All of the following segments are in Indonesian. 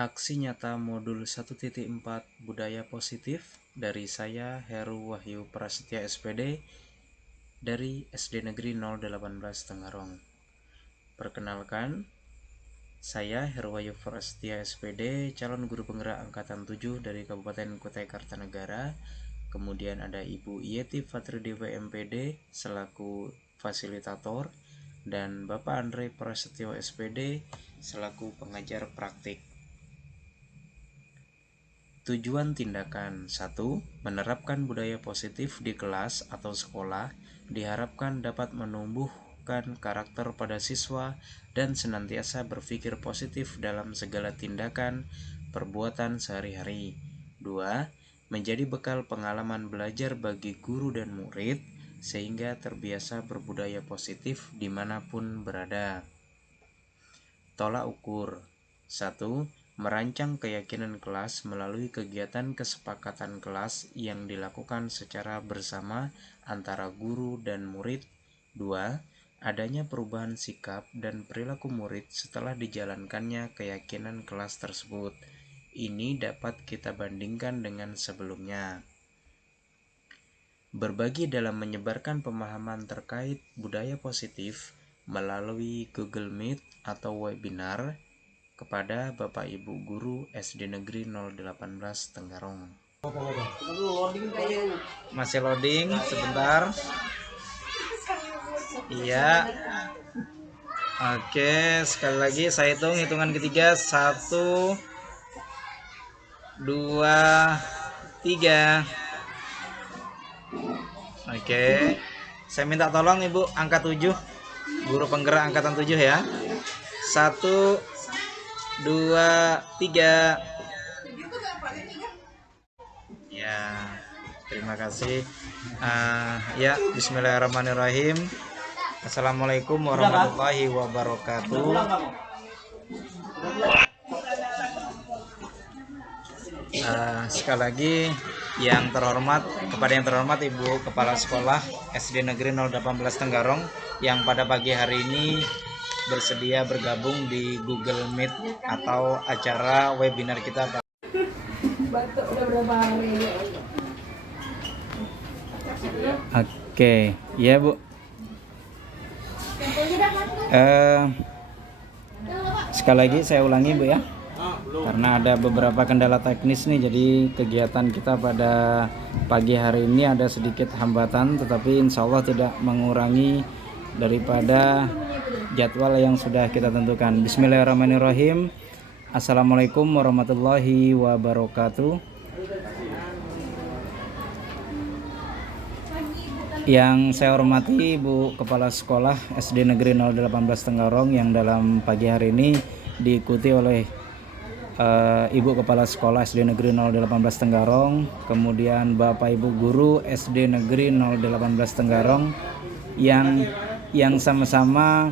Aksi nyata modul 1.4 Budaya Positif dari saya Heru Wahyu Prasetya SPD dari SD Negeri 018 Tenggarong. Perkenalkan, saya Heru Wahyu Prasetya SPD, calon guru penggerak angkatan 7 dari Kabupaten Kutai Kartanegara. Kemudian ada Ibu Yeti Fatridewa MPD selaku fasilitator dan Bapak Andre Prasetyo SPD selaku pengajar praktik. Tujuan tindakan 1. Menerapkan budaya positif di kelas atau sekolah diharapkan dapat menumbuhkan karakter pada siswa dan senantiasa berpikir positif dalam segala tindakan perbuatan sehari-hari. 2. Menjadi bekal pengalaman belajar bagi guru dan murid sehingga terbiasa berbudaya positif dimanapun berada. Tolak ukur 1. Merancang keyakinan kelas melalui kegiatan kesepakatan kelas yang dilakukan secara bersama antara guru dan murid. 2. Adanya perubahan sikap dan perilaku murid setelah dijalankannya keyakinan kelas tersebut. Ini dapat kita bandingkan dengan sebelumnya. Berbagi dalam menyebarkan pemahaman terkait budaya positif melalui Google Meet atau webinar kepada Bapak Ibu Guru SD Negeri 018 Tenggarong. Masih loading sebentar. Iya. Oke, sekali lagi saya hitungan ketiga. 1, 2, 3. Oke. Saya minta tolong Ibu angka 7. Guru penggerak angkatan 7 ya. 1, 2, 3. Ya, terima kasih. Ya, bismillahirrahmanirrahim. Assalamualaikum warahmatullahi wabarakatuh. Sekali lagi kepada yang terhormat Ibu Kepala Sekolah SD Negeri 018 Tenggarong yang pada pagi hari ini bersedia bergabung di Google Meet atau acara webinar kita. Oke, ya Bu. Sekali lagi saya ulangi Bu ya, karena ada beberapa kendala teknis nih, jadi kegiatan kita pada pagi hari ini ada sedikit hambatan, tetapi insya Allah tidak mengurangi daripada jadwal yang sudah kita tentukan. Bismillahirrahmanirrahim. Assalamualaikum warahmatullahi wabarakatuh. Yang saya hormati Ibu Kepala Sekolah SD Negeri 018 Tenggarong yang dalam pagi hari ini diikuti oleh Ibu Kepala Sekolah SD Negeri 018 Tenggarong, kemudian Bapak Ibu Guru SD Negeri 018 Tenggarong yang sama-sama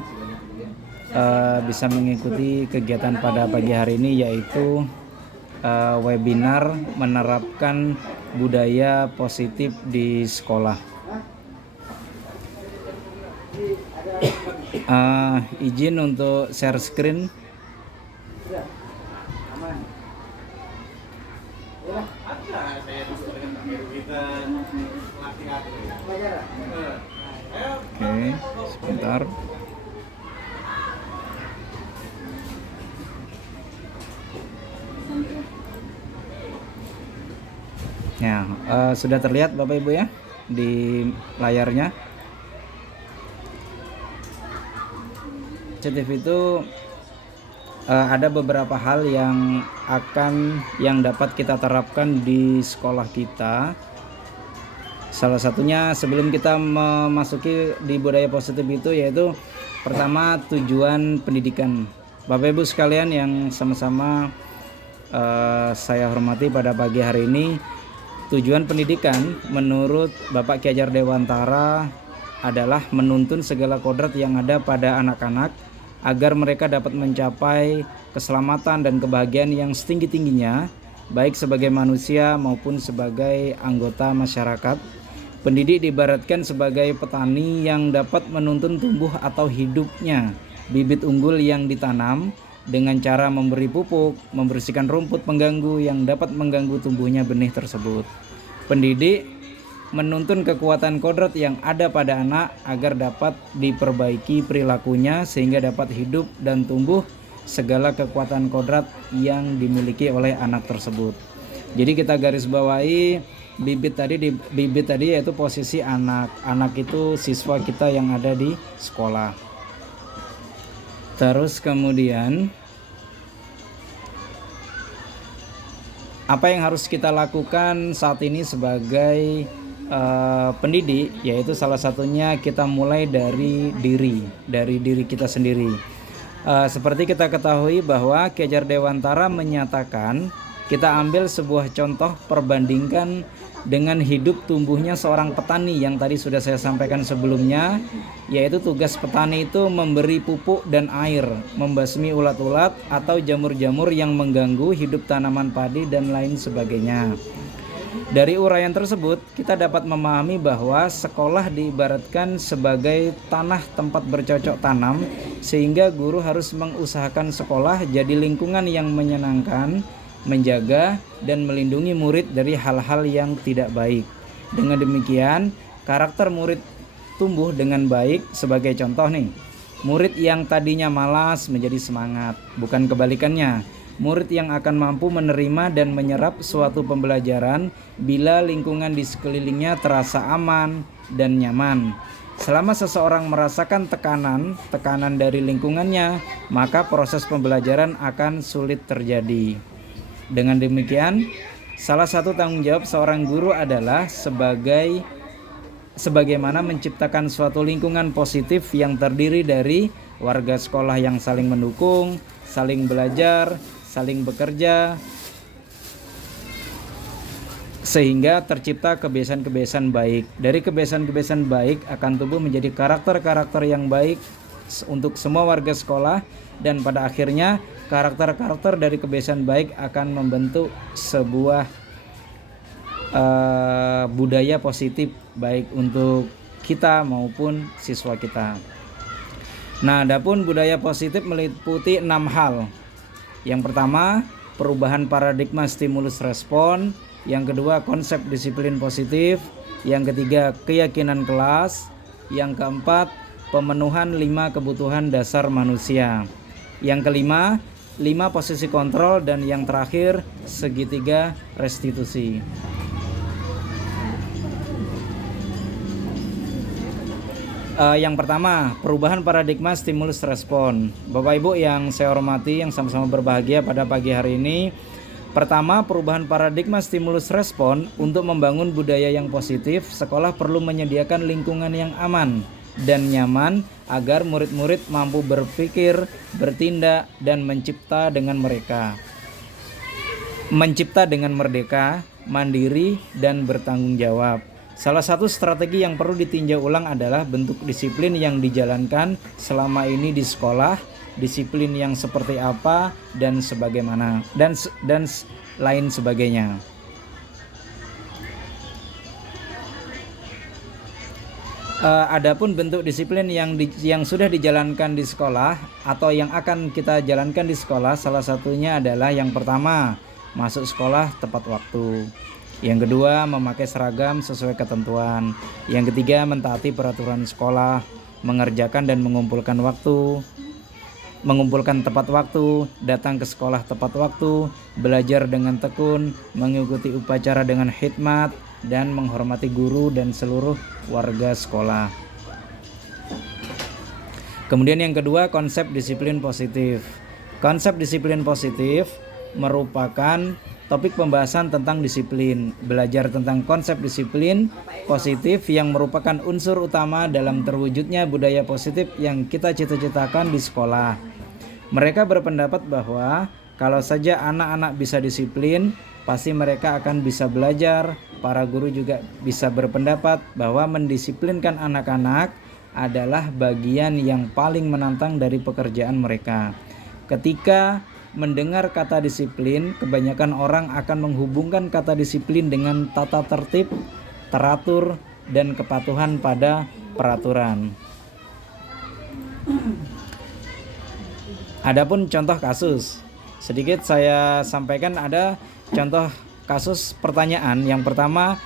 bisa mengikuti kegiatan pada pagi hari ini, yaitu webinar menerapkan budaya positif di sekolah. Izin untuk share screen. Oke, sebentar. Ya, sudah terlihat Bapak Ibu ya di layarnya. Positif itu ada beberapa hal yang dapat kita terapkan di sekolah kita. Salah satunya sebelum kita memasuki di budaya positif itu, yaitu pertama tujuan pendidikan. Bapak Ibu sekalian yang sama-sama saya hormati pada pagi hari ini, tujuan pendidikan menurut Bapak Ki Hajar Dewantara adalah menuntun segala kodrat yang ada pada anak-anak agar mereka dapat mencapai keselamatan dan kebahagiaan yang setinggi-tingginya, baik sebagai manusia maupun sebagai anggota masyarakat. Pendidik diibaratkan sebagai petani yang dapat menuntun tumbuh atau hidupnya bibit unggul yang ditanam dengan cara memberi pupuk, membersihkan rumput pengganggu yang dapat mengganggu tumbuhnya benih tersebut. Pendidik menuntun kekuatan kodrat yang ada pada anak agar dapat diperbaiki perilakunya sehingga dapat hidup dan tumbuh segala kekuatan kodrat yang dimiliki oleh anak tersebut. Jadi kita garis bawahi bibit tadi yaitu posisi anak. Anak itu siswa kita yang ada di sekolah. Terus kemudian apa yang harus kita lakukan saat ini sebagai pendidik, yaitu salah satunya kita mulai dari diri kita sendiri. Seperti kita ketahui bahwa Ki Hajar Dewantara menyatakan, kita ambil sebuah contoh perbandingkan dengan hidup tumbuhnya seorang petani yang tadi sudah saya sampaikan sebelumnya, yaitu tugas petani itu memberi pupuk dan air, membasmi ulat-ulat atau jamur-jamur yang mengganggu hidup tanaman padi dan lain sebagainya. Dari uraian tersebut, kita dapat memahami bahwa sekolah diibaratkan sebagai tanah tempat bercocok tanam, sehingga guru harus mengusahakan sekolah jadi lingkungan yang menyenangkan, menjaga dan melindungi murid dari hal-hal yang tidak baik. Dengan demikian, karakter murid tumbuh dengan baik. Sebagai contoh nih, murid yang tadinya malas menjadi semangat, bukan kebalikannya. Murid yang akan mampu menerima dan menyerap suatu pembelajaran bila lingkungan di sekelilingnya terasa aman dan nyaman. Selama seseorang merasakan tekanan dari lingkungannya, maka proses pembelajaran akan sulit terjadi. Dengan demikian, salah satu tanggung jawab seorang guru adalah sebagaimana menciptakan suatu lingkungan positif yang terdiri dari warga sekolah yang saling mendukung, saling belajar, saling bekerja, sehingga tercipta kebiasaan-kebiasaan baik. Dari kebiasaan-kebiasaan baik akan tumbuh menjadi karakter-karakter yang baik untuk semua warga sekolah, dan pada akhirnya karakter-karakter dari kebiasaan baik akan membentuk sebuah budaya positif baik untuk kita maupun siswa kita. Nah, adapun budaya positif meliputi 6 hal. Yang pertama, perubahan paradigma stimulus respon. Yang kedua, konsep disiplin positif. Yang ketiga, keyakinan kelas. Yang keempat, pemenuhan 5 kebutuhan dasar manusia. Yang kelima, 5 posisi kontrol. Dan yang terakhir, segitiga restitusi. Yang pertama, perubahan paradigma stimulus respon. Bapak Ibu yang saya hormati, yang sama-sama berbahagia pada pagi hari ini. Pertama, perubahan paradigma stimulus respon. Untuk membangun budaya yang positif, sekolah perlu menyediakan lingkungan yang aman dan nyaman agar murid-murid mampu berpikir, bertindak, dan mencipta dengan merdeka, mandiri, dan bertanggung jawab. Salah satu strategi yang perlu ditinjau ulang adalah bentuk disiplin yang dijalankan selama ini di sekolah, disiplin yang seperti apa dan sebagaimana, dan lain sebagainya. Adapun bentuk disiplin yang sudah dijalankan di sekolah atau yang akan kita jalankan di sekolah, salah satunya adalah yang pertama, masuk sekolah tepat waktu. Yang kedua, memakai seragam sesuai ketentuan. Yang ketiga, mentaati peraturan sekolah, mengerjakan dan mengumpulkan tepat waktu, datang ke sekolah tepat waktu, belajar dengan tekun, mengikuti upacara dengan khidmat, dan menghormati guru dan seluruh warga sekolah. Kemudian yang kedua, konsep disiplin positif. Konsep disiplin positif merupakan topik pembahasan tentang disiplin, belajar tentang konsep disiplin positif yang merupakan unsur utama dalam terwujudnya budaya positif yang kita cita-citakan di sekolah. Mereka berpendapat bahwa kalau saja anak-anak bisa disiplin, pasti mereka akan bisa belajar. Para guru juga bisa berpendapat bahwa mendisiplinkan anak-anak adalah bagian yang paling menantang dari pekerjaan mereka. Ketika mendengar kata disiplin, kebanyakan orang akan menghubungkan kata disiplin dengan tata tertib, teratur, dan kepatuhan pada peraturan. Adapun contoh kasus, sedikit saya sampaikan. Ada contoh kasus pertanyaan. Yang pertama,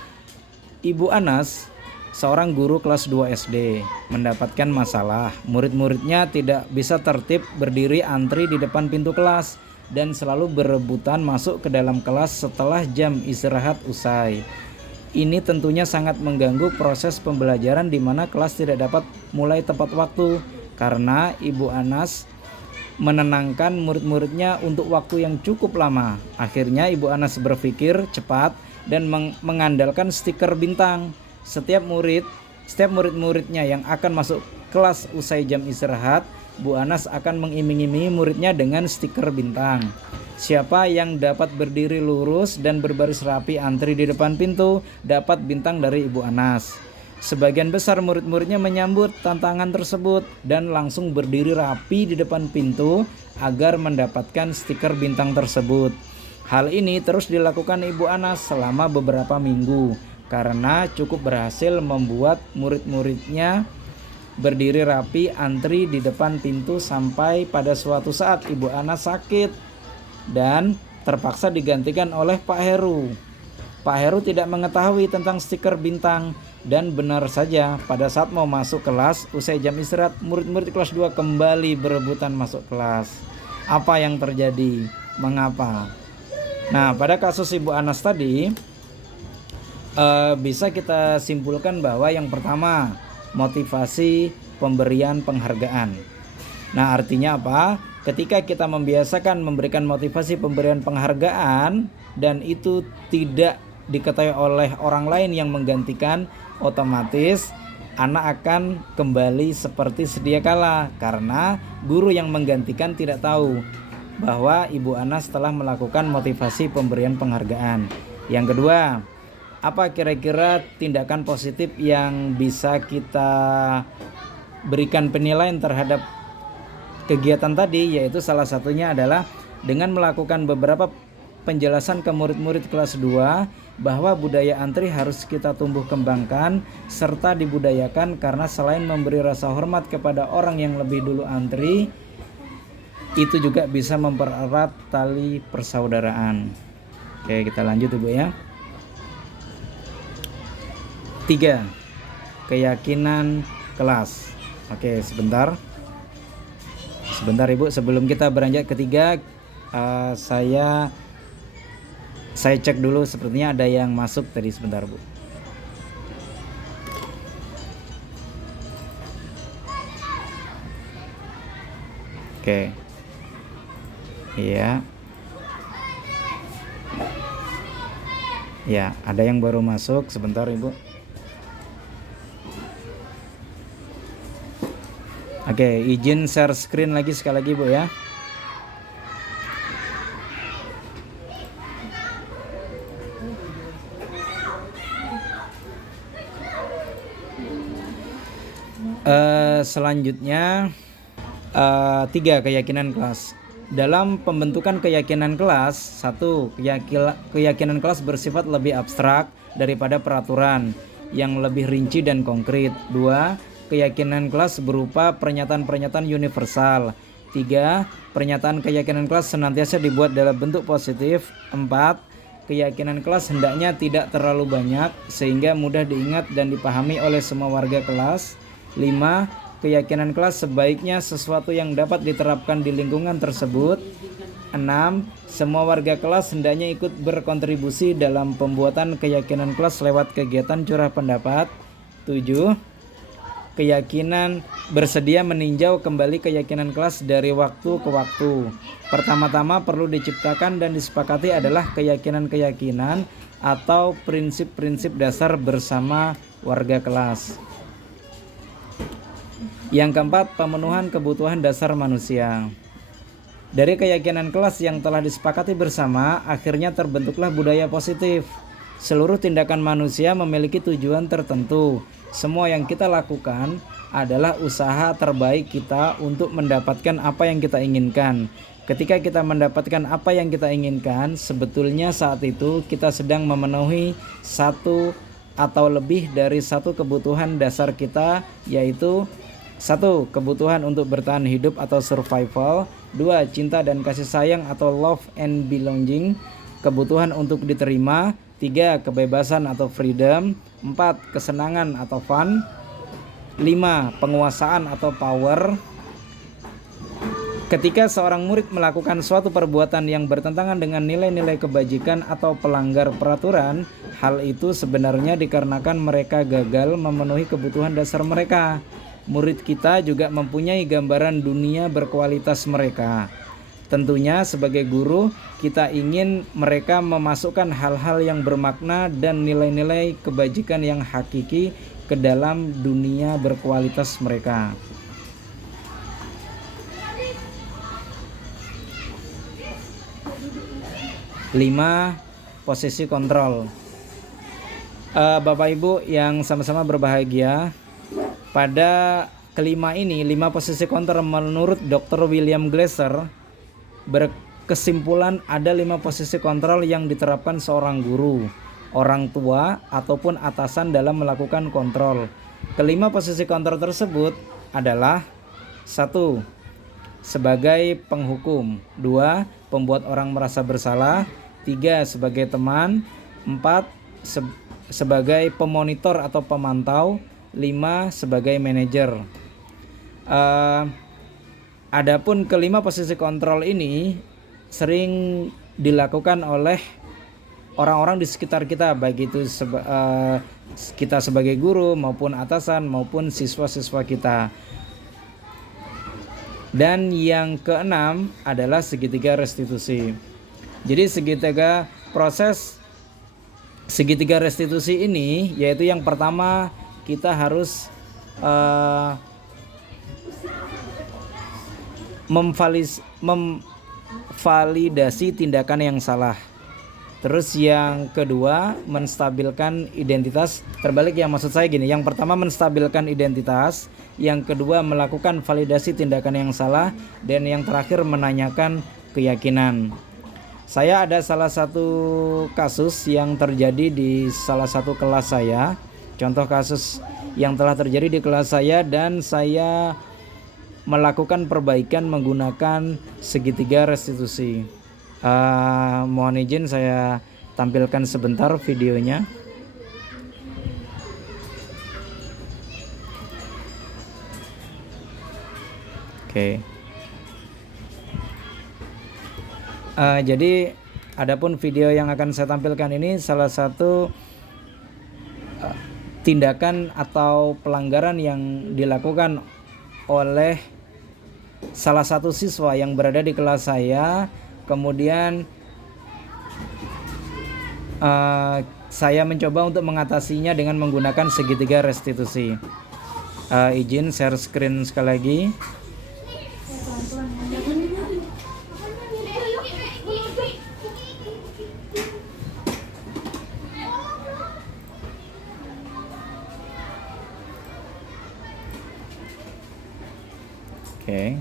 Ibu Anas, seorang guru kelas 2 SD, mendapatkan masalah. Murid-muridnya tidak bisa tertib berdiri antri di depan pintu kelas dan selalu berebutan masuk ke dalam kelas setelah jam istirahat usai. Ini tentunya sangat mengganggu proses pembelajaran di mana kelas tidak dapat mulai tepat waktu karena Ibu Anas menenangkan murid-muridnya untuk waktu yang cukup lama. Akhirnya Ibu Anas berpikir cepat dan mengandalkan stiker bintang. Setiap murid-muridnya yang akan masuk kelas usai jam istirahat, Bu Anas akan mengiming-imingi muridnya dengan stiker bintang. Siapa yang dapat berdiri lurus dan berbaris rapi antri di depan pintu dapat bintang dari Ibu Anas. Sebagian besar murid-muridnya menyambut tantangan tersebut dan langsung berdiri rapi di depan pintu agar mendapatkan stiker bintang tersebut. Hal ini terus dilakukan Ibu Anas selama beberapa minggu karena cukup berhasil membuat murid-muridnya berdiri rapi antri di depan pintu sampai pada suatu saat Ibu Anas sakit dan terpaksa digantikan oleh Pak Heru. Pak Heru tidak mengetahui tentang stiker bintang. Dan benar saja, pada saat mau masuk kelas, usai jam istirahat, murid-murid kelas 2 kembali berebutan masuk kelas. Apa yang terjadi? Mengapa? Nah, pada kasus Ibu Anas tadi, bisa kita simpulkan bahwa yang pertama, motivasi pemberian penghargaan. Nah, artinya apa? Ketika kita membiasakan memberikan motivasi pemberian penghargaan dan itu tidak diketahui oleh orang lain yang menggantikan, otomatis anak akan kembali seperti sedia kala karena guru yang menggantikan tidak tahu bahwa Ibu Anas telah melakukan motivasi pemberian penghargaan. Yang kedua, apa kira-kira tindakan positif yang bisa kita berikan penilaian terhadap kegiatan tadi? Yaitu salah satunya adalah dengan melakukan beberapa penjelasan ke murid-murid kelas 2 bahwa budaya antri harus kita tumbuh kembangkan serta dibudayakan karena selain memberi rasa hormat kepada orang yang lebih dulu antri, itu juga bisa mempererat tali persaudaraan. Oke, kita lanjut Ibu ya. 3. Keyakinan kelas. Oke, sebentar Ibu, sebelum kita beranjak ketiga, saya cek dulu, sepertinya ada yang masuk tadi, sebentar Bu. Oke. Iya. Ya, ada yang baru masuk, sebentar Ibu. Oke, izin share screen lagi sekali lagi Bu ya. Selanjutnya 3. Keyakinan kelas. Dalam pembentukan keyakinan kelas, 1. Keyakinan kelas bersifat lebih abstrak daripada peraturan yang lebih rinci dan konkret. 2. Keyakinan kelas berupa pernyataan-pernyataan universal. 3. Pernyataan keyakinan kelas senantiasa dibuat dalam bentuk positif. 4. Keyakinan kelas hendaknya tidak terlalu banyak sehingga mudah diingat dan dipahami oleh semua warga kelas. 5. Keyakinan kelas sebaiknya sesuatu yang dapat diterapkan di lingkungan tersebut. 6. Semua warga kelas hendaknya ikut berkontribusi dalam pembuatan keyakinan kelas lewat kegiatan curah pendapat. 7. Keyakinan bersedia meninjau kembali keyakinan kelas dari waktu ke waktu. Pertama-tama perlu diciptakan dan disepakati adalah keyakinan-keyakinan atau prinsip-prinsip dasar bersama warga kelas. Yang keempat, pemenuhan kebutuhan dasar manusia. Dari keyakinan kelas yang telah disepakati bersama, akhirnya terbentuklah budaya positif. Seluruh tindakan manusia memiliki tujuan tertentu. Semua yang kita lakukan adalah usaha terbaik kita untuk mendapatkan apa yang kita inginkan. Ketika kita mendapatkan apa yang kita inginkan, sebetulnya saat itu kita sedang memenuhi satu atau lebih dari satu kebutuhan dasar kita, yaitu 1. Kebutuhan untuk bertahan hidup atau survival. 2. Cinta dan kasih sayang atau love and belonging, kebutuhan untuk diterima. 3. Kebebasan atau freedom. 4. Kesenangan atau fun. 5. Penguasaan atau power. Ketika seorang murid melakukan suatu perbuatan yang bertentangan dengan nilai-nilai kebajikan atau pelanggar peraturan, hal itu sebenarnya dikarenakan mereka gagal memenuhi kebutuhan dasar mereka. Murid kita juga mempunyai gambaran dunia berkualitas mereka. Tentunya sebagai guru, kita ingin mereka memasukkan hal-hal yang bermakna dan nilai-nilai kebajikan yang hakiki ke dalam dunia berkualitas mereka. Lima, posisi kontrol. Bapak Ibu yang sama-sama berbahagia, pada kelima ini, 5 posisi kontrol menurut Dr. William Glasser berkesimpulan ada 5 posisi kontrol yang diterapkan seorang guru, orang tua, ataupun atasan dalam melakukan kontrol. Kelima posisi kontrol tersebut adalah: 1. Sebagai penghukum. 2. Pembuat orang merasa bersalah. 3. Sebagai teman. 4. Sebagai pemonitor atau pemantau. 5. Sebagai manajer. Adapun kelima posisi kontrol ini sering dilakukan oleh orang-orang di sekitar kita, baik itu kita sebagai guru maupun atasan maupun siswa-siswa kita. Dan yang keenam adalah segitiga restitusi. Jadi proses segitiga restitusi ini yaitu yang pertama, kita harus memvalidasi tindakan yang salah. Terus yang kedua, menstabilkan identitas. Terbalik, yang maksud saya gini, yang pertama menstabilkan identitas, yang kedua melakukan validasi tindakan yang salah, dan yang terakhir menanyakan keyakinan. Saya ada salah satu kasus yang terjadi di salah satu kelas saya. Contoh kasus yang telah terjadi di kelas saya, dan saya melakukan perbaikan menggunakan segitiga restitusi. Mohon izin saya tampilkan sebentar videonya. Oke. Jadi adapun video yang akan saya tampilkan ini salah satu tindakan atau pelanggaran yang dilakukan oleh salah satu siswa yang berada di kelas saya. Kemudian saya mencoba untuk mengatasinya dengan menggunakan segitiga restitusi. Izin share screen sekali lagi. Oke.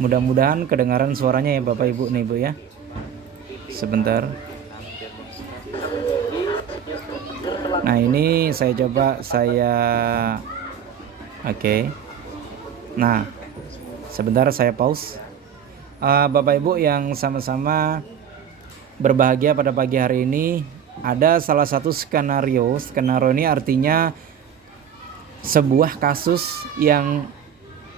Mudah-mudahan kedengaran suaranya ya Bapak Ibu nih Bu ya. Sebentar. Nah, ini saya coba Oke. Nah, sebentar saya pause. Bapak Ibu yang sama-sama berbahagia pada pagi hari ini, ada salah satu skenario. Skenario ini artinya sebuah kasus yang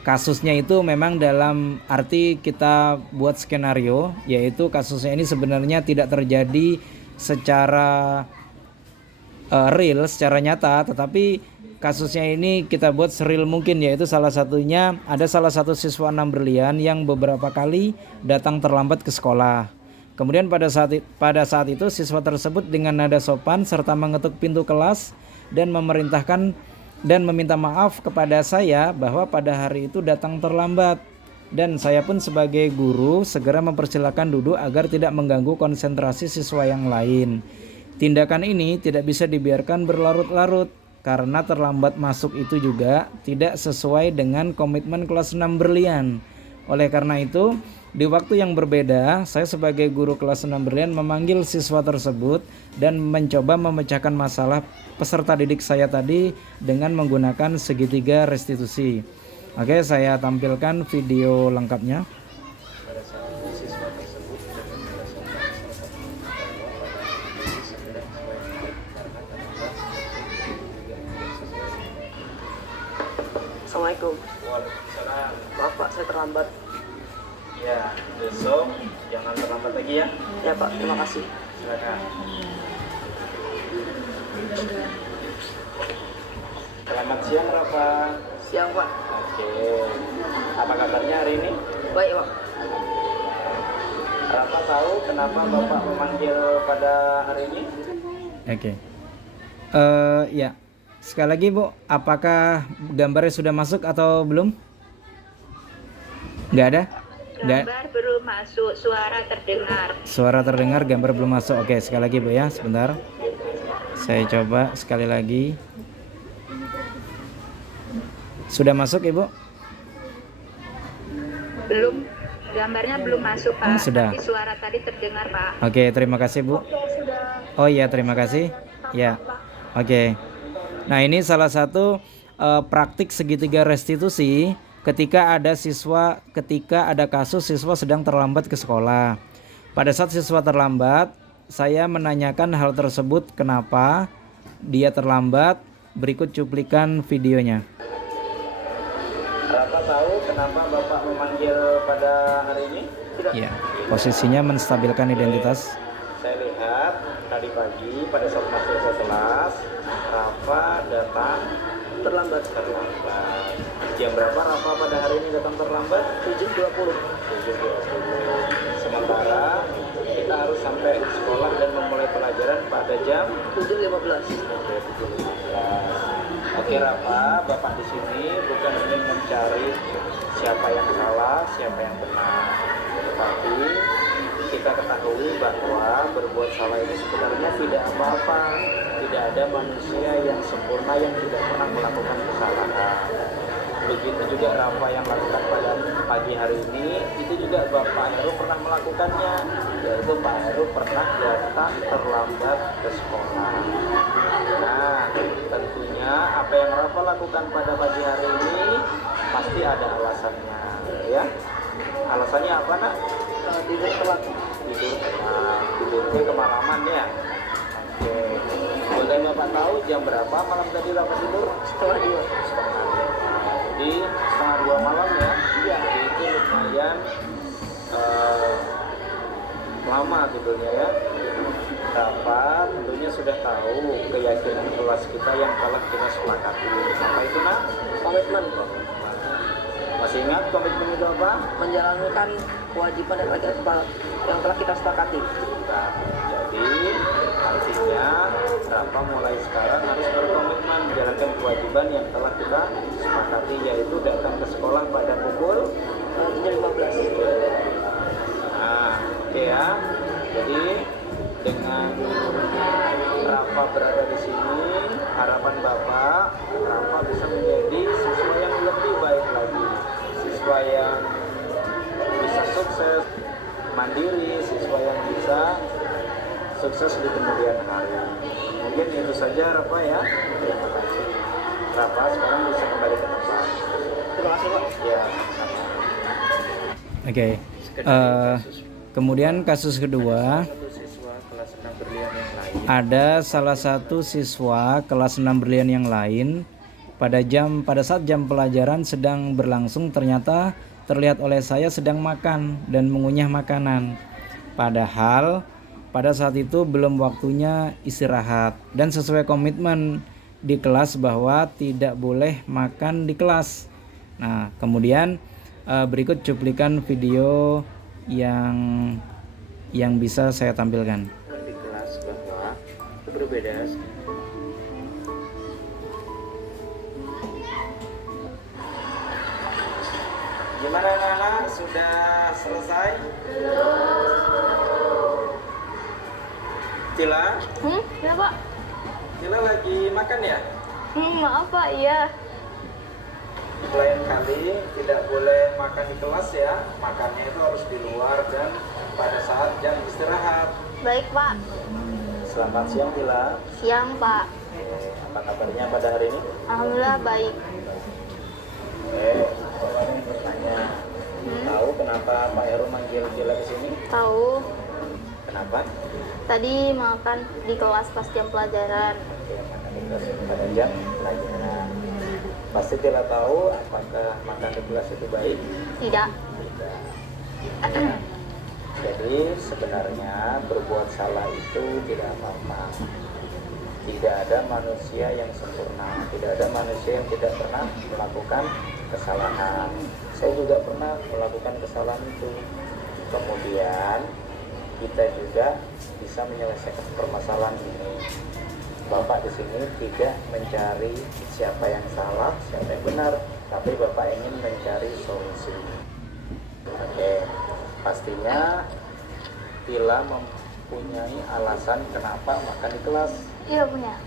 kasusnya itu memang dalam arti kita buat skenario, yaitu kasusnya ini sebenarnya tidak terjadi secara real, secara nyata, tetapi kasusnya ini kita buat seril mungkin, yaitu salah satunya ada salah satu siswa 6 brilian yang beberapa kali datang terlambat ke sekolah. Kemudian pada saat itu siswa tersebut dengan nada sopan serta mengetuk pintu kelas dan meminta maaf kepada saya bahwa pada hari itu datang terlambat, dan saya pun sebagai guru segera mempersilahkan duduk agar tidak mengganggu konsentrasi siswa yang lain. Tindakan ini tidak bisa dibiarkan berlarut-larut karena terlambat masuk itu juga tidak sesuai dengan komitmen kelas 6 brilian. Oleh karena itu, di waktu yang berbeda, saya sebagai guru kelas 6 brilian memanggil siswa tersebut dan mencoba memecahkan masalah peserta didik saya tadi dengan menggunakan segitiga restitusi. Oke, saya tampilkan video lengkapnya. Assalamualaikum. Waalaikumsalam. Maaf Pak, saya terlambat. Ya, besok jangan terlambat lagi ya. Ya Pak, terima kasih. Silakan. Selamat siang Rafa. Siang Pak. Oke. Apa kabarnya hari ini? Baik Pak. Rafa tahu kenapa Bapak memanggil pada hari ini? Oke. Ya. Sekali lagi Bu, apakah gambarnya sudah masuk atau belum? Nggak ada? Nggak. Gambar belum masuk, suara terdengar. Suara terdengar, gambar belum masuk. Oke, sekali lagi Bu ya, sebentar. Saya coba sekali lagi. Sudah masuk Ibu? Belum, gambarnya belum masuk Pak. Sudah. Tapi suara tadi terdengar Pak. Oke, terima kasih Bu. Oh iya, terima kasih. Ya. Oke. Nah, ini salah satu praktik segitiga restitusi ketika ada kasus siswa sedang terlambat ke sekolah. Pada saat siswa terlambat, saya menanyakan hal tersebut, kenapa dia terlambat. Berikut cuplikan videonya. Rafa tahu kenapa Bapak memanggil pada hari ini? Ya, posisinya menstabilkan identitas. Saya lihat tadi pagi pada saat masuk ke kelas, Rafa datang Terlambat. Jam berapa Rafa pada hari ini datang terlambat? 7.20. 7.20. Sementara kita harus sampai sekolah dan memulai pelajaran pada jam 7.15. Oke, 7.15. Oke Rafa, Bapak di sini bukan ingin mencari siapa yang salah, siapa yang benar, tetapi kita ketahui bahwa berbuat salah ini sebenarnya tidak apa-apa. Tidak ada manusia yang sempurna yang tidak pernah melakukan kesalahan. Begitu juga Rafa yang lakukan pada pagi hari ini, itu juga Bapak Heru pernah melakukannya, yaitu Pak Heru pernah datang terlambat ke sekolah. Nah, tentunya apa yang Rafa lakukan pada pagi hari ini pasti ada alasannya, ya. Alasannya apa nak? Tidur telat. Tidurnya kemalaman ya. Oke. Boleh Bapak tahu jam berapa malam tadi Rafa tidur? Setengah 2. Jadi 1:30 malam ya. Iya. Itu lumayan lama tidurnya ya. Rafa tentunya sudah tahu keyakinan kelas kita yang telah kita sepakati. Apa itu nak? Komitmen. Masih ingat komitmen itu apa? Menjalankan kewajiban yang telah kita sepakati. Nah, jadi artinya Rafa mulai sekarang harus berkomitmen menjalankan kewajiban yang telah kita sepakati, yaitu datang ke sekolah pada pukul 7.15. Nah, oke ya. Jadi dengan Rafa berada di sini, harapan Bapak, Rafa bisa menjadi siswa yang lebih baik lagi, siswa yang bisa sukses, mandiri, siswa yang bisa sukses di kemudian hari. Mungkin itu saja Rafa ya. Terima kasih. Rafa sekarang bisa kembali ke tempat. Terima kasih Pak. Ya, sama. Oke. Kemudian kasus kedua, Satu siswa kelas 6 berlian yang lain. ada salah satu siswa kelas 6 berlian yang lain pada saat jam pelajaran sedang berlangsung, ternyata terlihat oleh saya sedang makan dan mengunyah makanan. Padahal pada saat itu belum waktunya istirahat dan sesuai komitmen di kelas bahwa tidak boleh makan di kelas. Nah, kemudian berikut cuplikan video yang bisa saya tampilkan. Di kelas bahwa itu berbeda. Gimana anak-anak, sudah selesai? Tila, Ya Pak. Tila lagi makan ya? Maaf Pak, iya. lain kali tidak boleh makan di kelas ya, makannya itu harus di luar dan pada saat jam istirahat. Baik, Pak. Selamat siang Tila. Siang, Pak. Apa kabarnya pada hari ini? Alhamdulillah baik. Bapak ingin bertanya, tahu kenapa Pak Heru manggil Tila ke sini? Tahu, Kenapa? tadi makan di kelas pas jam pelajaran. Oke, makan di kelas pada jam pelajaran. Pasti Tila tahu apakah makan di kelas itu baik? Tidak. Tidak. Jadi sebenarnya berbuat salah itu tidak apa-apa. Tidak ada manusia yang sempurna, tidak ada manusia yang tidak pernah melakukan kesalahan. Saya juga pernah melakukan kesalahan itu. Kemudian kita juga bisa menyelesaikan permasalahan ini. Bapak di sini tidak mencari siapa yang salah, siapa yang benar, tapi Bapak ingin mencari solusi. Oke, pastinya Tila mempunyai alasan kenapa makan di kelas. Iya punya.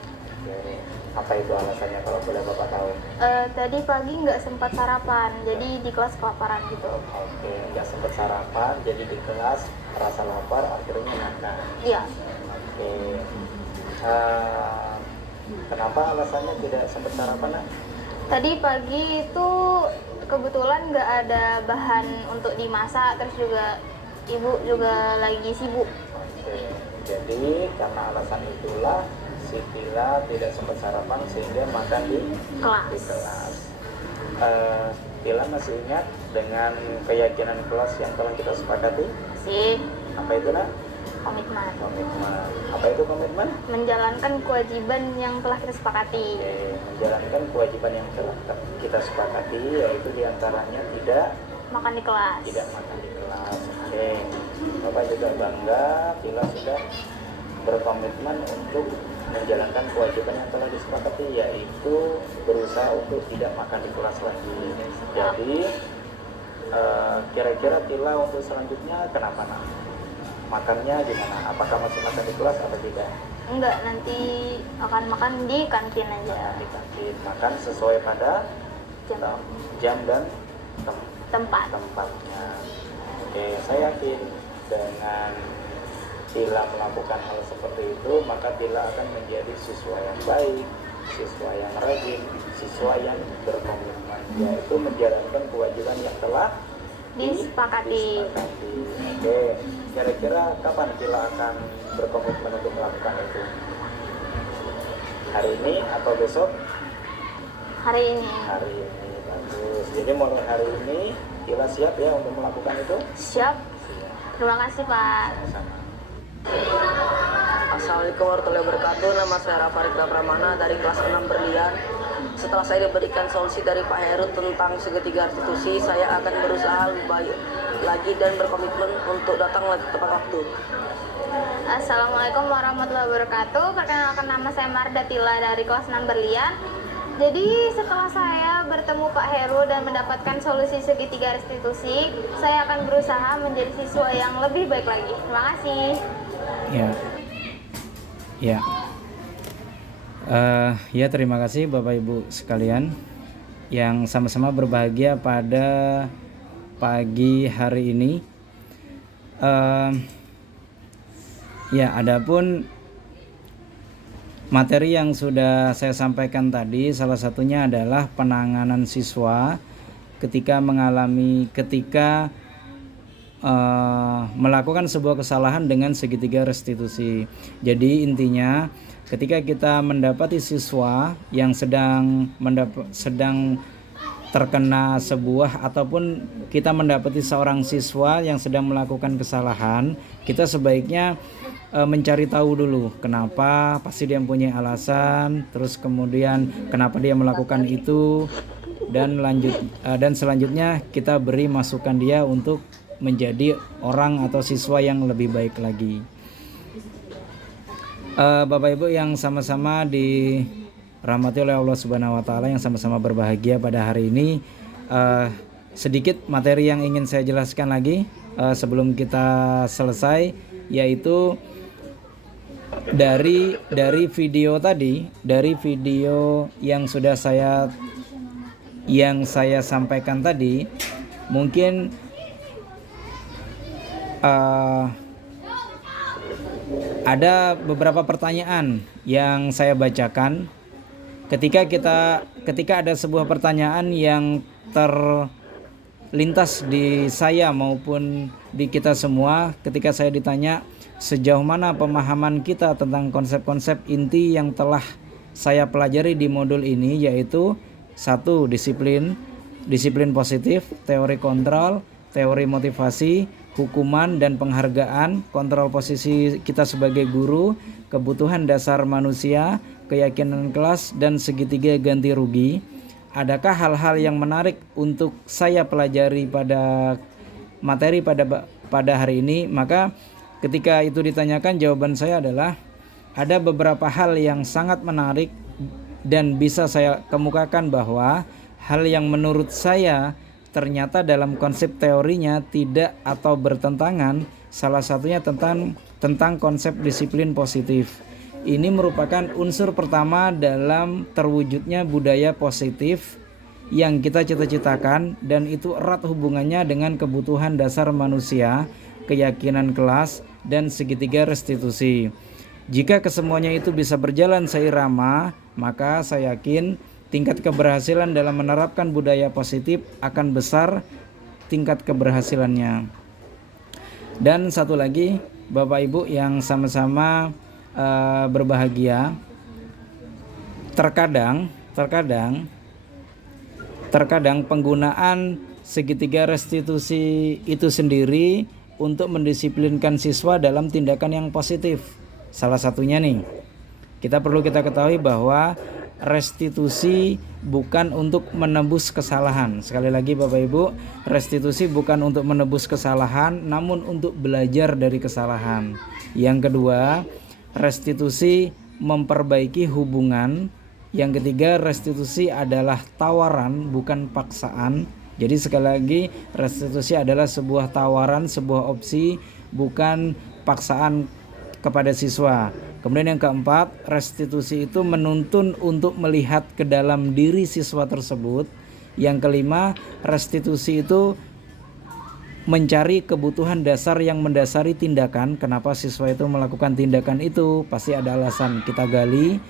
Oke, apa itu alasannya kalau boleh Bapak tahu? Tadi pagi nggak sempat sarapan, jadi di kelas kelaparan gitu. Oke, nggak sempat sarapan, jadi di kelas rasa lapar, akhirnya makan. Iya. Oke, kenapa alasannya tidak sempat sarapan? Nak? Tadi pagi itu kebetulan nggak ada bahan untuk dimasak, terus juga ibu juga lagi sibuk. Oke, jadi karena alasan itulah si Tila tidak sempat sarapan sehingga makan di kelas. Tila masih ingat dengan keyakinan kelas yang telah kita sepakati? Sih, Apa itu nak? komitmen. Komitmen. Apa itu komitmen? Menjalankan kewajiban yang telah kita sepakati. Oke, menjalankan kewajiban yang telah kita sepakati, yaitu diantaranya tidak Makan di kelas. makan di kelas. Oke, Bapak juga bangga Tila sudah berkomitmen untuk menjalankan kewajiban yang telah disepakati, yaitu berusaha untuk tidak makan di kelas lagi. Jadi kira-kira Tila untuk selanjutnya kenapa nak? Makannya gimana? Apakah masih makan di kelas atau tidak? Enggak, nanti akan makan di kantin aja. Di kantin, makan sesuai pada Jam. jam dan Tempat. tempatnya. Oke, saya yakin dengan Tila melakukan hal seperti itu, maka Tila akan menjadi siswa yang baik, siswa yang rajin, siswa yang berkomitmen, yaitu menjalankan kewajiban yang telah Disepakati. Oke, kira-kira kapan Tila akan berkomitmen untuk melakukan itu? Hari ini atau besok? Hari ini. Hari ini, bagus. Jadi mulai hari ini Tila siap ya untuk melakukan itu? Siap. Terima kasih, Pak. Sama. Assalamualaikum warahmatullahi wabarakatuh. Nama saya Rafarik Pramana dari kelas 6 Berlian. Setelah saya diberikan solusi dari Pak Heru tentang segitiga restitusi, saya akan berusaha lebih baik lagi dan berkomitmen untuk datang lagi tepat waktu. Assalamualaikum warahmatullahi wabarakatuh. Perkenalkan, nama saya Marda Tila dari kelas 6 Berlian. Jadi setelah saya bertemu Pak Heru dan mendapatkan solusi segitiga restitusi, saya akan berusaha menjadi siswa yang lebih baik lagi. Terima kasih. Ya. Ya, terima kasih Bapak Ibu sekalian yang sama-sama berbahagia pada pagi hari ini. Ya, adapun materi yang sudah saya sampaikan tadi, salah satunya adalah penanganan siswa ketika melakukan sebuah kesalahan dengan segitiga restitusi. Jadi intinya ketika kita mendapati siswa yang sedang terkena sebuah, ataupun kita mendapati seorang siswa yang sedang melakukan kesalahan, kita sebaiknya mencari tahu dulu kenapa, pasti dia mempunyai alasan, terus kemudian kenapa dia melakukan itu, dan selanjutnya kita beri masukan dia untuk menjadi orang atau siswa yang lebih baik lagi. Bapak Ibu yang sama-sama dirahmati oleh Allah Subhanahu wa taala, yang sama-sama berbahagia pada hari ini, sedikit materi yang ingin saya jelaskan lagi sebelum kita selesai, yaitu dari video tadi, dari video yang sudah saya yang saya sampaikan tadi, mungkin ada beberapa pertanyaan yang saya bacakan. Ketika ada sebuah pertanyaan yang terlintas di saya maupun di kita semua, ketika saya ditanya sejauh mana pemahaman kita tentang konsep-konsep inti yang telah saya pelajari di modul ini, yaitu 1. Disiplin positif, teori kontrol, teori motivasi, hukuman dan penghargaan, kontrol posisi kita sebagai guru, kebutuhan dasar manusia, keyakinan kelas, dan segitiga ganti rugi. Adakah hal-hal yang menarik untuk saya pelajari pada materi pada hari ini? Maka ketika itu ditanyakan, jawaban saya adalah ada beberapa hal yang sangat menarik dan bisa saya kemukakan bahwa hal yang menurut saya ternyata dalam konsep teorinya tidak atau bertentangan, salah satunya tentang konsep disiplin positif. Ini merupakan unsur pertama dalam terwujudnya budaya positif yang kita cita-citakan, dan itu erat hubungannya dengan kebutuhan dasar manusia, keyakinan kelas, dan segitiga restitusi. Jika kesemuanya itu bisa berjalan seirama, maka saya yakin tingkat keberhasilan dalam menerapkan budaya positif akan besar tingkat keberhasilannya. Dan satu lagi, Bapak Ibu yang sama-sama berbahagia, terkadang penggunaan segitiga restitusi itu sendiri untuk mendisiplinkan siswa dalam tindakan yang positif. Salah satunya nih, kita ketahui bahwa restitusi bukan untuk menebus kesalahan. Sekali lagi Bapak Ibu, restitusi bukan untuk menebus kesalahan, namun untuk belajar dari kesalahan. Yang kedua, restitusi memperbaiki hubungan. Yang ketiga, restitusi adalah tawaran, bukan paksaan. Jadi sekali lagi, restitusi adalah sebuah tawaran, sebuah opsi, bukan paksaan kepada siswa. Kemudian yang keempat, restitusi itu menuntun untuk melihat ke dalam diri siswa tersebut. Yang kelima, restitusi itu mencari kebutuhan dasar yang mendasari tindakan. Kenapa siswa itu melakukan tindakan itu? Pasti ada alasan, kita gali.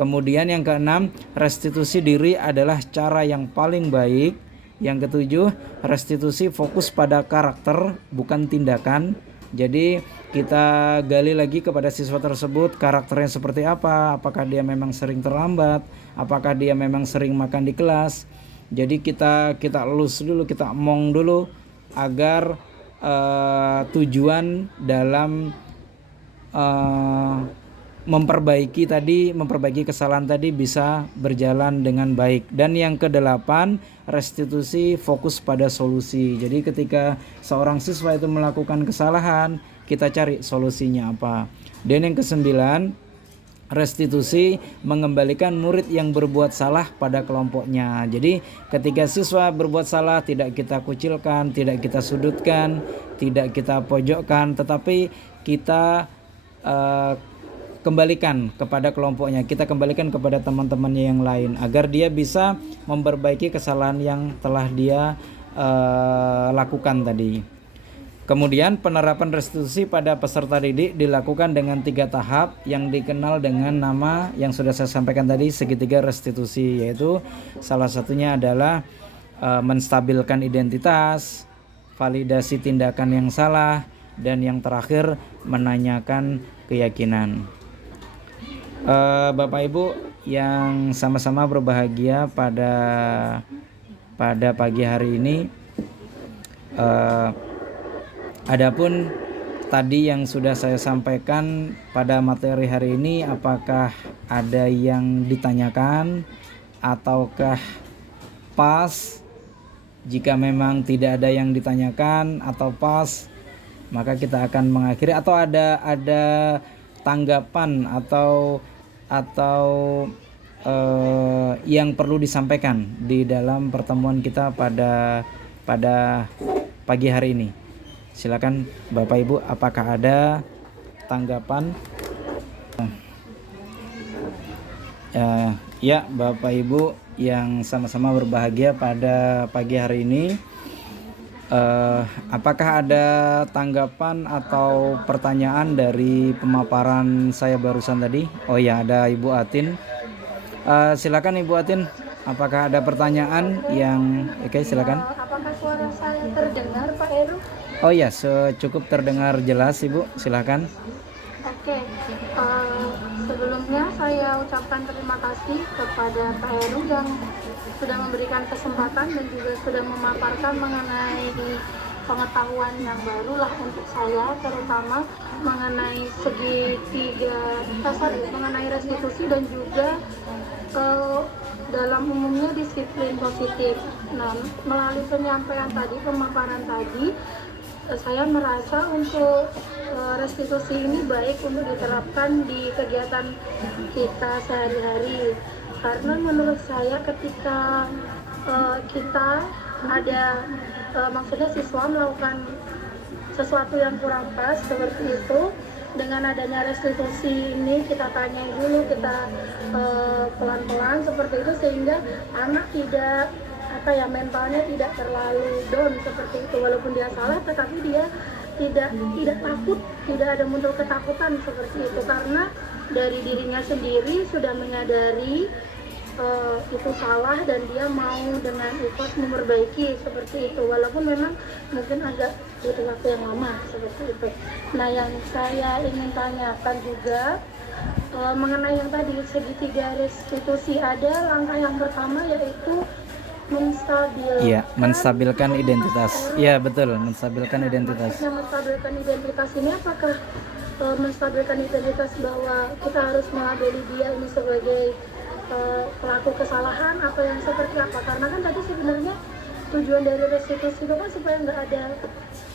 Kemudian yang keenam, restitusi diri adalah cara yang paling baik. Yang ketujuh, restitusi fokus pada karakter, bukan tindakan. Jadi kita gali lagi kepada siswa tersebut, karakternya seperti apa, apakah dia memang sering terlambat, apakah dia memang sering makan di kelas. Jadi kita elus dulu, kita omong dulu agar tujuan dalam memperbaiki kesalahan tadi bisa berjalan dengan baik. Dan yang kedelapan, restitusi fokus pada solusi. Jadi ketika seorang siswa itu melakukan kesalahan, kita cari solusinya apa. Dan yang kesembilan, restitusi mengembalikan murid yang berbuat salah pada kelompoknya. Jadi ketika siswa berbuat salah, tidak kita kucilkan, tidak kita sudutkan, tidak kita pojokkan, tetapi kita kembalikan kepada kelompoknya, kita kembalikan kepada teman-temannya yang lain agar dia bisa memperbaiki kesalahan yang telah dia lakukan tadi. Kemudian penerapan restitusi pada peserta didik dilakukan dengan 3 tahap yang dikenal dengan nama yang sudah saya sampaikan tadi, segitiga restitusi, yaitu salah satunya adalah menstabilkan identitas, validasi tindakan yang salah, dan yang terakhir menanyakan keyakinan. Bapak Ibu yang sama-sama berbahagia pada pagi hari ini, adapun tadi yang sudah saya sampaikan pada materi hari ini, apakah ada yang ditanyakan ataukah pas? Jika memang tidak ada yang ditanyakan atau pas, maka kita akan mengakhiri. Atau ada tanggapan atau yang perlu disampaikan di dalam pertemuan kita pada pagi hari ini. Silakan Bapak Ibu, apakah ada tanggapan? Ya Bapak Ibu yang sama-sama berbahagia pada pagi hari ini. Apakah ada tanggapan atau pertanyaan dari pemaparan saya barusan tadi? Oh ya, ada Ibu Atin. Silakan Ibu Atin. Apakah ada pertanyaan yang oke, silakan. Apakah suara saya terdengar, Pak Heru? Oh ya, cukup terdengar jelas Ibu, silakan. Oke, sebelumnya saya ucapkan terima kasih kepada Pak Heru yang sudah memberikan kesempatan dan juga sudah memaparkan mengenai pengetahuan yang baru lah untuk saya, terutama mengenai mengenai restitusi dan juga dalam umumnya disiplin positif. Nah, melalui penyampaian tadi, pemaparan tadi, saya merasa untuk restitusi ini baik untuk diterapkan di kegiatan kita sehari-hari, karena menurut saya ketika kita ada maksudnya siswa melakukan sesuatu yang kurang pas seperti itu, dengan adanya restitusi ini kita tanya dulu, kita pelan-pelan seperti itu, sehingga anak tidak mentalnya tidak terlalu down seperti itu. Walaupun dia salah, tetapi dia tidak takut, tidak ada muncul ketakutan seperti itu, karena dari dirinya sendiri sudah menyadari itu salah dan dia mau dengan ikhlas memperbaiki seperti itu, walaupun memang mungkin agak butuh waktu yang lama seperti itu. Nah, yang saya ingin tanyakan juga mengenai yang tadi segitiga restitusi, ada langkah yang pertama yaitu menstabilkan identitas. Iya, betul, menstabilkan identitas. Menstabilkan identitas ini apakah menstabilkan identitas bahwa kita harus melabeli dia ini sebagai pelaku kesalahan atau yang seperti apa? Karena kan tadi sebenarnya tujuan dari restitusi itu kan supaya nggak ada,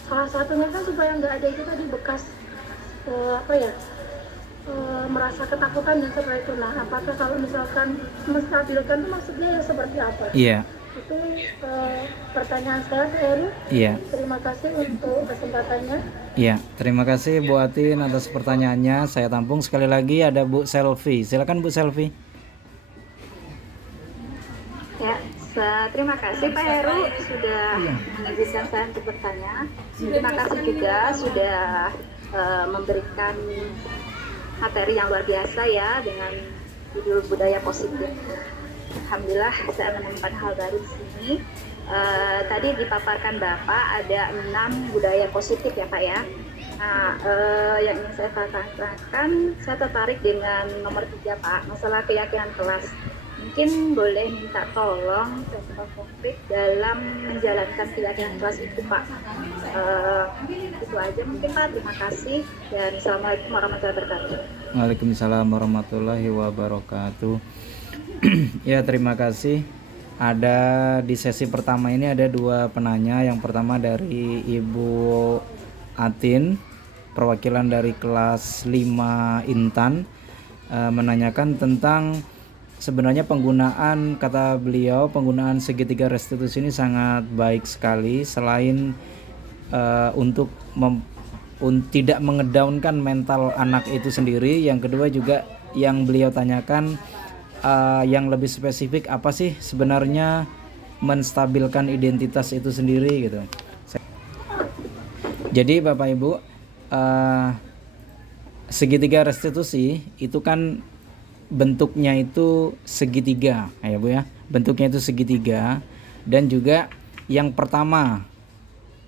salah satunya kan supaya nggak ada itu tadi bekas merasa ketakutan dan seperti itu. Nah, apakah kalau misalkan menstabilkan itu maksudnya ya seperti apa? Iya. Itu pertanyaan saya, Pak Heru. Iya. Terima kasih untuk kesempatannya. Iya, terima kasih Bu Atin atas pertanyaannya. Saya tampung sekali lagi, ada Bu Selvi. Silakan Bu Selvi. Ya, terima kasih Pak Heru sudah mengizinkan saya untuk bertanya. Terima kasih juga sudah memberikan materi yang luar biasa ya dengan judul budaya positif. Alhamdulillah saya menemukan hal baru di sini. Tadi dipaparkan Bapak ada 6 budaya positif ya Pak ya. Nah, yang ingin saya katakan, saya tertarik dengan nomor 3 Pak, masalah keyakinan kelas. Mungkin boleh minta tolong contoh konkret dalam menjalankan keyakinan kelas itu Pak. Itu aja mungkin Pak, terima kasih dan Assalamualaikum warahmatullahi wabarakatuh. Waalaikumsalam warahmatullahi wabarakatuh. Ya, terima kasih. Ada di sesi pertama ini ada 2 penanya. Yang pertama dari Ibu Atin, perwakilan dari kelas 5 Intan, menanyakan tentang sebenarnya penggunaan, kata beliau, penggunaan segitiga restitusi ini sangat baik sekali. Selain untuk tidak mengedownkan mental anak itu sendiri, yang kedua juga yang beliau tanyakan yang lebih spesifik, apa sih sebenarnya menstabilkan identitas itu sendiri gitu. Jadi Bapak Ibu, segitiga restitusi itu kan bentuknya itu segitiga ya Bu ya, bentuknya itu segitiga, dan juga yang pertama